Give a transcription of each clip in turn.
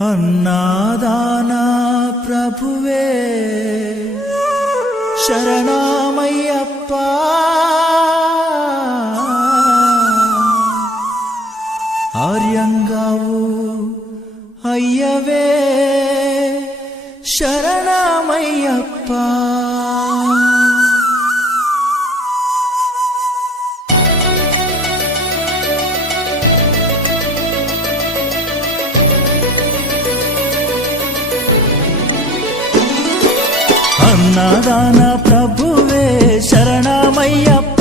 అన్నాదానా ప్రభువే శరణమయ్యప్ప, ఆర్యంగావు అయ్యవే శరణమయ్యప్ప. అన్నదాన ప్రభువే శరణమయ్యప్ప,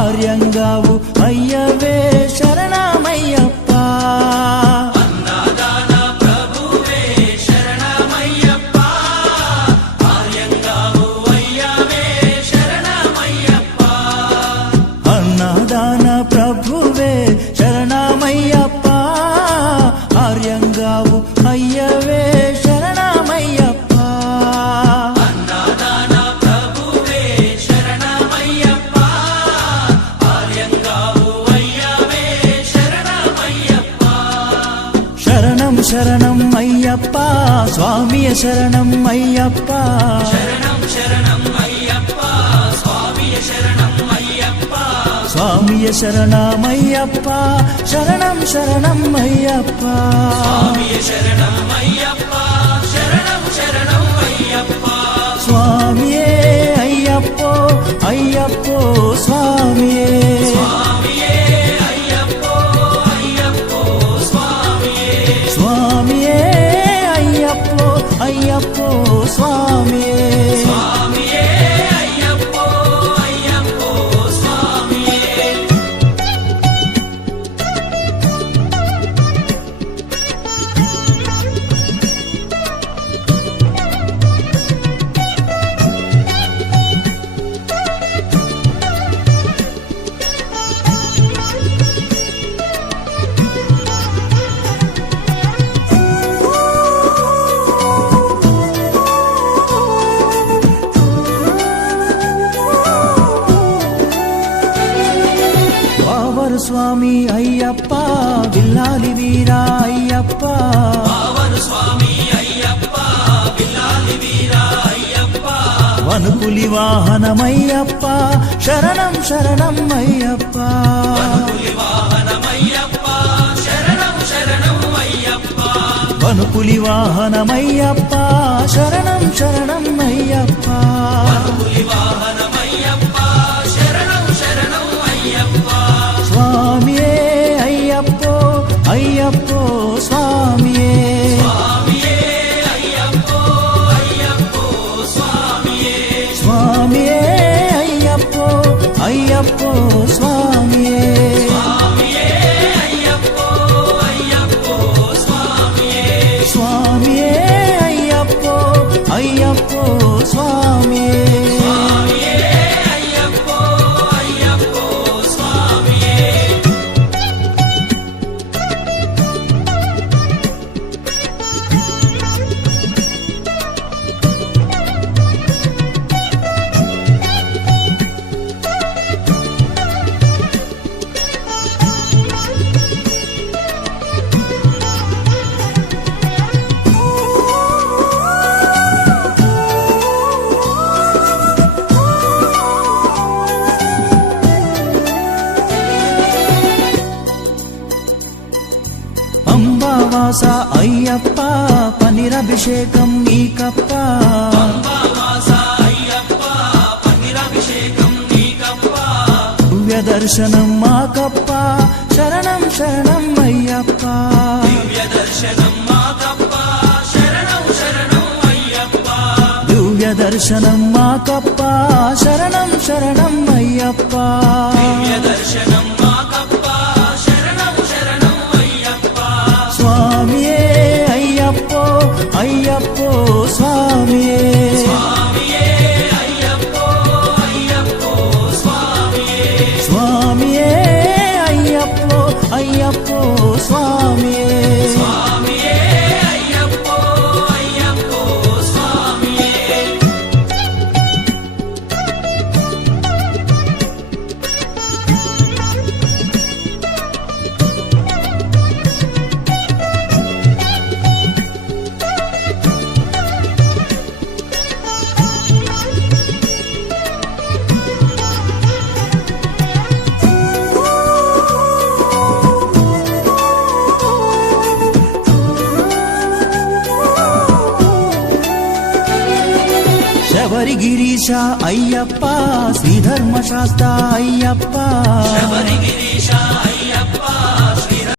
ఆర్యంగావు అయ్యవే శరణమయ్యప్ప. అన్నదాన ప్రభువే శరణమయ్యప్ప, ఆర్యంగావు అయ్యవే శరణమయ్యప్ప. అన్నదాన ప్రభువే శరణమయ్యప్ప, ఆర్యంగావు అయ్యవే శరణమయ్యప్ప. శరణం అయ్యప్ప, స్వామియ శరణం అయ్యప్ప. శరణం శరణం అయ్యప్ప, స్వామియ శరణం అయ్యప్ప. స్వామియ శరణమయ్యప్ప, శరణం శరణం అయ్యప్ప. స్వామియ శరణం అయ్యప్ప, శరణం శరణం అయ్యప్ప. స్వామియే అయ్యప్పో అయ్యప్పో స్వామియే. స్వామియే అయ్యప్పో అయ్యప్పో స్వామియే. స్వామియే అయ్యప్పో అయ్యప్పో స్వామియే. స్వామియే అయ్యప్పో అయ్యప్పో స్వామియే. స్వామి అయ్యప్ప, విల్లాలి వీరా అయ్యప్ప. పావన స్వామి అయ్యప్ప, విల్లాలి వీరా అయ్యప్ప. వనుపులి వాహనమయ్యప్ప, శరణం శరణం అయ్యప్ప. వనుపులి వాహనమయ్యప్ప, శరణం శరణం అయ్యప్ప. వనుపులి వాహనమయ్యప్ప, శరణం శరణం అయ్యప్ప. వనుపులి వాహనమయ్యప్ప, శరణం శరణం అయ్యప్ప. స్వామియే అయ్యప్పో అయ్యప్పో స్వామియే. స్వామియే అయ్యప్పో అయ్యప్పో స్వామియే. స్వామియే అయ్యప్పో అయ్యప్పో స్వామియే. స్వామియే అయ్యప్పో అయ్యప్పో స్వామియే. స్వామియే అయ్యప్పో అయ్యప్పో స్వామియే. స్వామియే అయ్యప్పో అయ్యప్పో స్వామియే. పంబావాస అయ్యప్ప, పనిరభిషేకం నీకప్ప. పంబావాస అయ్యప్ప, పన్నీరాభిషేకం నీకప్ప. దివ్య దర్శనం మాకప్ప, శరణం శరణం అయ్యప్ప. దివ్య దర్శనం మాకప్ప, శరణం శరణం అయ్యప్ప. దివ్య దర్శనం మాకప్ప, శరణం శరణం అయ్యప్ప. దివ్య దర్శనం మాకప్ప, శరణం శరణం అయ్యప్ప. స్వామియే అయ్యప్పో అయ్యప్పో స్వామియే. స్వామియే అయ్యప్పో అయ్యప్పో స్వామియే. స్వామియే అయ్యప్పో అయ్యప్పో స్వామియే. స్వామియే అయ్యప్పో అయ్యప్పో స్వామియే. శబరిగిరీశ అయ్యప్ప శ్రీధర్మశాస్త్ర అయ్యప్ప శబరిగిరీశ